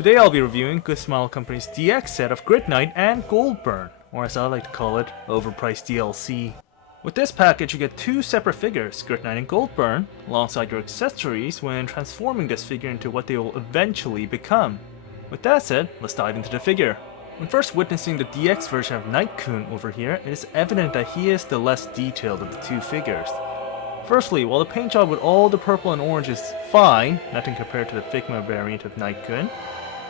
Today I'll be reviewing GoodSmile Company's DX set of Gridknight and Goldburn, or as I like to call it, overpriced DLC. With this package you get two separate figures, Gridknight and Goldburn, alongside your accessories when transforming this figure into what they will eventually become. With that said, let's dive into the figure. When first witnessing the DX version of Knight-kun over here, it is evident that he is the less detailed of the two figures. Firstly, while the paint job with all the purple and orange is fine, nothing compared to the Figma variant of Knight-kun,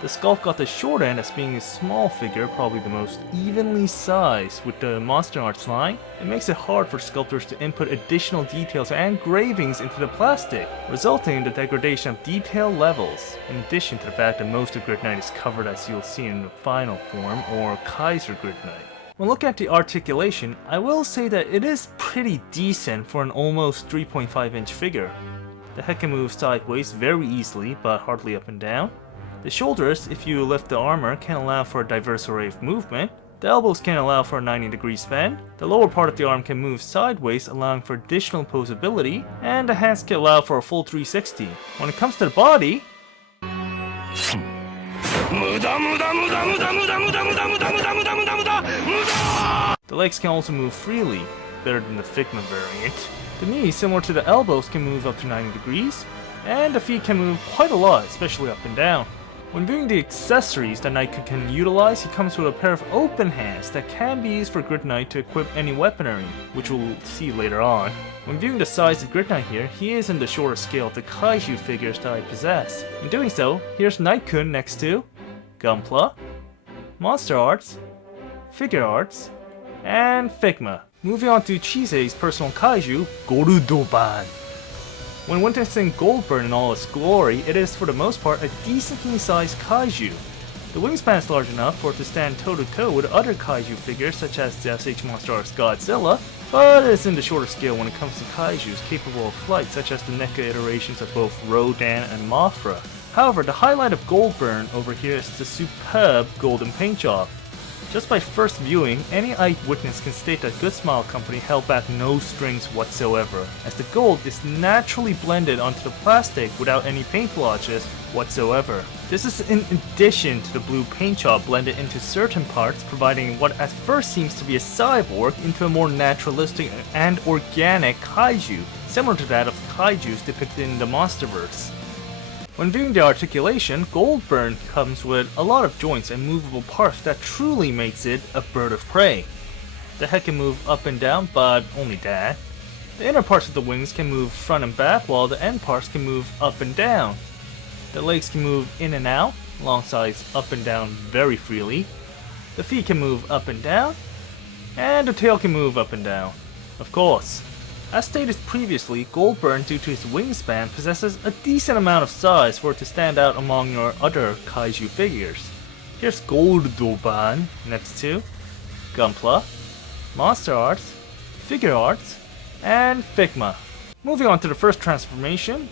the sculpt got the short end as being a small figure, probably the most evenly sized. With the Monster Arts line, it makes it hard for sculptors to input additional details and engravings into the plastic, resulting in the degradation of detail levels, in addition to the fact that most of Gridknight is covered as you'll see in the final form, or Kaiser Grid Knight. When looking at the articulation, I will say that it is pretty decent for an almost 3.5 inch figure. The head can move sideways very easily, but hardly up and down. The shoulders, if you lift the armor, can allow for a diverse array of movement. The elbows can allow for a 90-degree span. The lower part of the arm can move sideways, allowing for additional posability. And the hands can allow for a full 360. When it comes to the body, the legs can also move freely, better than the Figma variant. The knees, similar to the elbows, can move up to 90 degrees. And the feet can move quite a lot, especially up and down. When viewing the accessories that Knight can utilize, he comes with a pair of open hands that can be used for Gridknight to equip any weaponry, which we'll see later on. When viewing the size of Gridknight here, he is in the shorter scale of the kaiju figures that I possess. In doing so, here's Knight-kun next to Gunpla, Monster Arts, Figure Arts, and Figma. Moving on to Chise's personal kaiju, Gorudoban. When witnessing Goldburn in all its glory, it is for the most part a decently sized kaiju. The wingspan is large enough for it to stand toe-to-toe with other kaiju figures such as the SH Monster Arts Godzilla, but it is in the shorter scale when it comes to kaijus capable of flight such as the NECA iterations of both Rodan and Mothra. However, the highlight of Goldburn over here is the superb golden paint job. Just by first viewing, any eyewitness can state that GoodSmile Company held back no strings whatsoever, as the gold is naturally blended onto the plastic without any paint blotches whatsoever. This is in addition to the blue paint job blended into certain parts, providing what at first seems to be a cyborg into a more naturalistic and organic kaiju, similar to that of kaijus depicted in the Monsterverse. When viewing the articulation, Goldburn comes with a lot of joints and movable parts that truly makes it a bird of prey. The head can move up and down, but only that. The inner parts of the wings can move front and back, while the end parts can move up and down. The legs can move in and out, alongside up and down very freely. The feet can move up and down, and the tail can move up and down. Of course. As stated previously, Goldburn, due to his wingspan, possesses a decent amount of size for it to stand out among your other kaiju figures. Here's Gorudoban next to Gunpla, Monster Arts, Figure Arts, and Figma. Moving on to the first transformation.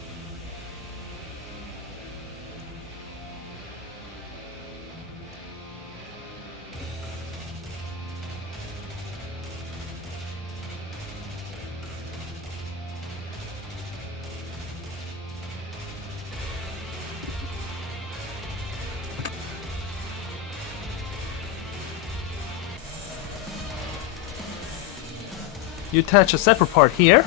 You attach a separate part here.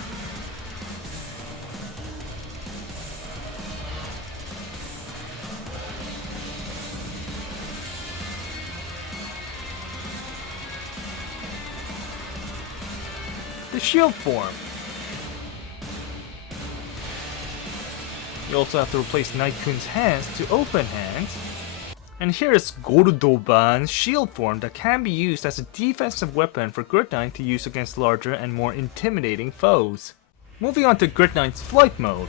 The shield form. You also have to replace Knight-kun's hands to open hands. And here is Gorudoban's shield form that can be used as a defensive weapon for Gridknight to use against larger and more intimidating foes. Moving on to Gridknight's flight mode.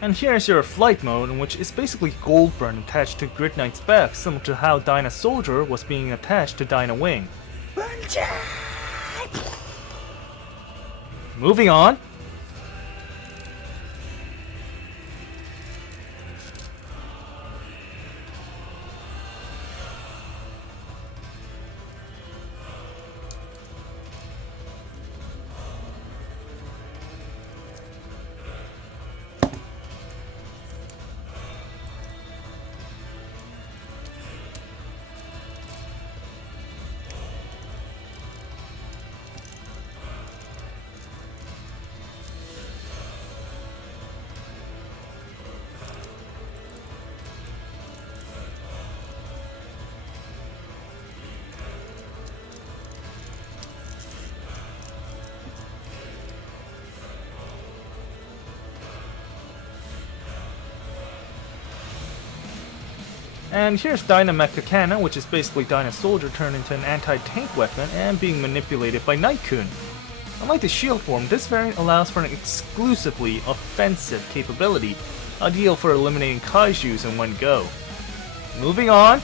And here's your flight mode, in which is basically Goldburn attached to Gridknight's back, similar to how Dynasoldier was being attached to Dynawing. Moving on. And here's Dynamecha Cannon, which is basically Dynasoldier turned into an anti-tank weapon and being manipulated by Knight-kun. Unlike the shield form, this variant allows for an exclusively offensive capability, ideal for eliminating kaijus in one go. Moving on.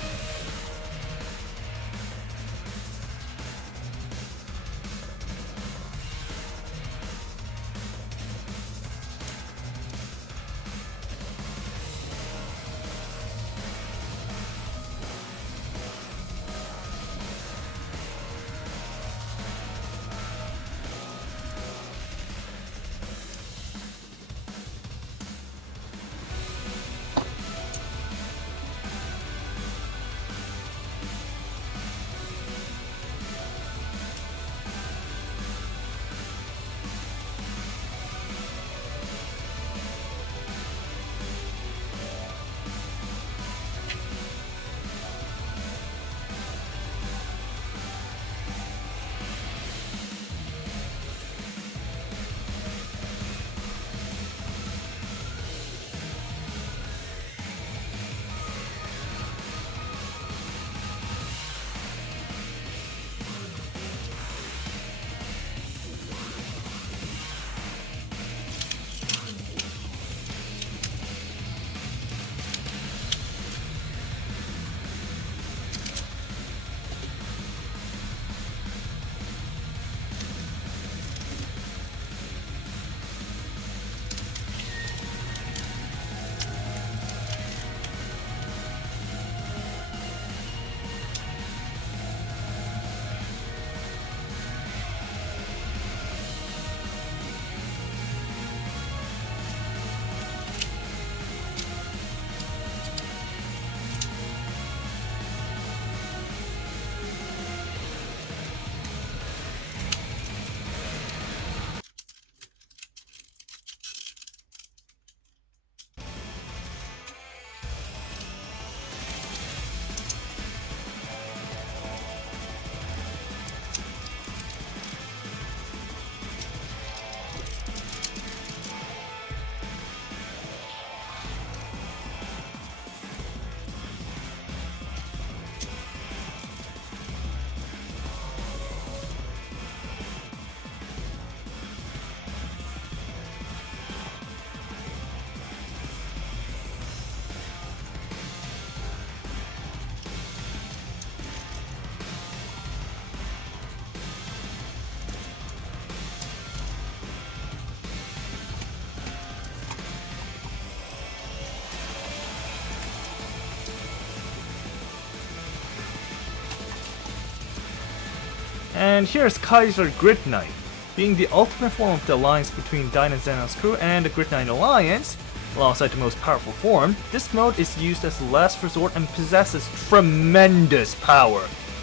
And here's Kaiser Grid Knight. Being the ultimate form of the alliance between Dynazeon's crew and the Gridknight Alliance, alongside the most powerful form, this mode is used as a last resort and possesses tremendous power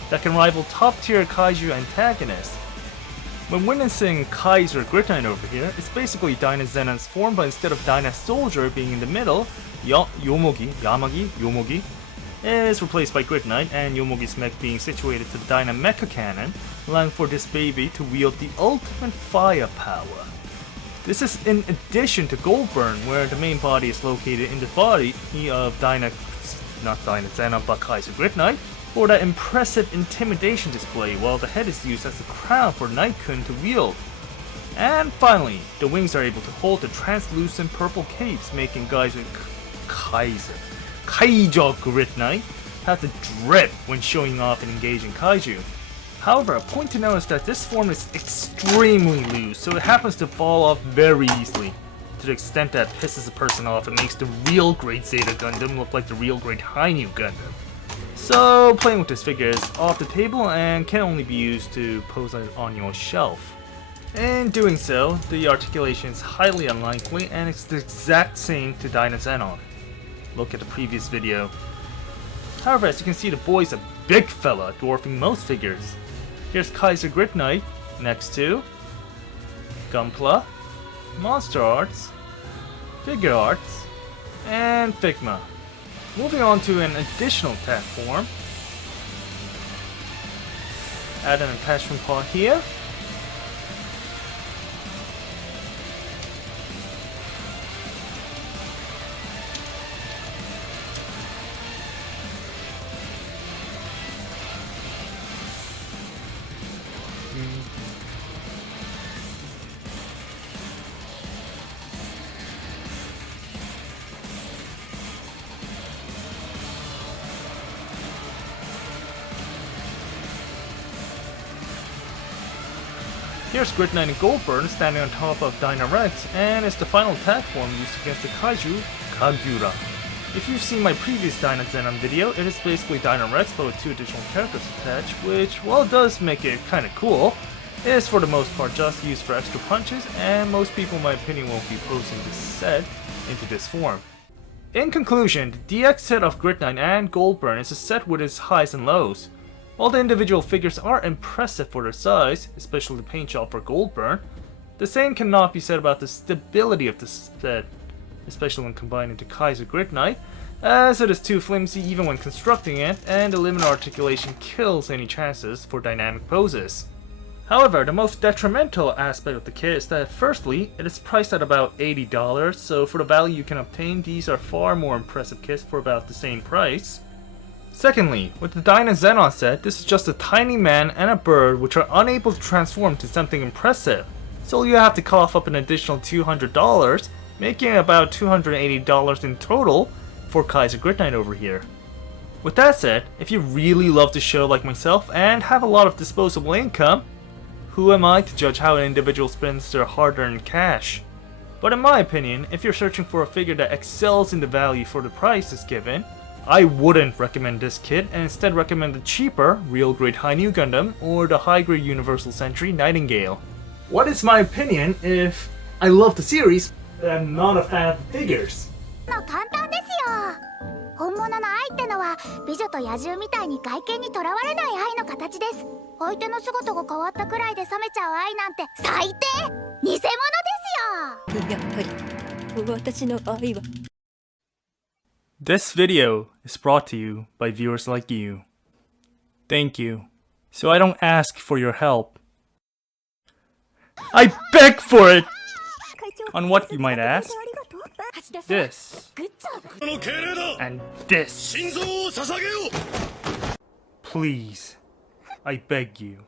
that can rival top-tier kaiju antagonists. When witnessing Kaiser Grid Knight over here, it's basically Dynazeon's form, but instead of Dynasoldier being in the middle, Yomogi is replaced by Grid Knight, and Yomogi's mech being situated to the Dynamecha Cannon, allowing for this baby to wield the ultimate firepower. This is in addition to Goldburn, where the main body is located in the body of Dynazeon, but Kaiser Grid Knight, for that impressive intimidation display, while the head is used as a crown for Knight-kun to wield. And finally, the wings are able to hold the translucent purple capes, making Kaiser Grid Knight have to drip when showing off and engaging kaiju. However, a point to note is that this form is extremely loose, so it happens to fall off very easily, to the extent that pisses a person off and makes the real Great Zeta Gundam look like the real Great Hainu Gundam. So playing with this figure is off the table and can only be used to pose on your shelf. In doing so, the articulation is highly unlikely and it's the exact same to Dynazeon. Look at the previous video. However, as you can see, the boy's a big fella, dwarfing most figures. Here's Kaiser Grid Knight, next to Gunpla, Monster Arts, Figure Arts, and Figma. Moving on to an additional tag form. Add an attachment pod here. Here's Gridknight Goldburn standing on top of Dynarex, and it's the final attack form used against the kaiju, Kagura. If you've seen my previous Dynazeon video, it is basically Dynarex but with 2 additional characters attached, which, while it does make it kinda cool, is for the most part just used for extra punches, and most people in my opinion won't be posting this set into this form. In conclusion, the DX set of Gridknight and Goldburn is a set with its highs and lows. While the individual figures are impressive for their size, especially the paint job for Goldburn, the same cannot be said about the stability of the set, especially when combined into Kaiser Grid Knight, as it is too flimsy even when constructing it, and the limited articulation kills any chances for dynamic poses. However, the most detrimental aspect of the kit is that firstly, it is priced at about $80, so for the value you can obtain, these are far more impressive kits for about the same price. Secondly, with the Dynazeon set, this is just a tiny man and a bird which are unable to transform to something impressive, so you have to cough up an additional $200, making it about $280 in total for Kaiser Grid Knight over here. With that said, if you really love the show like myself and have a lot of disposable income, who am I to judge how an individual spends their hard-earned cash? But in my opinion, if you're searching for a figure that excels in the value for the price is given, I wouldn't recommend this kit and instead recommend the cheaper Real Great Hainu Gundam or the high-grade Universal Sentry Nightingale. What is my opinion if I love the series, but I'm not a fan of the figures? 簡単ですよ。本物の愛ってのは美女と野獣みたいに外見にとらわれない愛の形です。相手の姿が変わったくらいで冷めちゃう愛なんて最低。偽物ですよ。やっぱり私の愛は。This video is brought to you by viewers like you. Thank you. So I don't ask for your help. I beg for it! On what, you might ask? This. And this. Please. I beg you.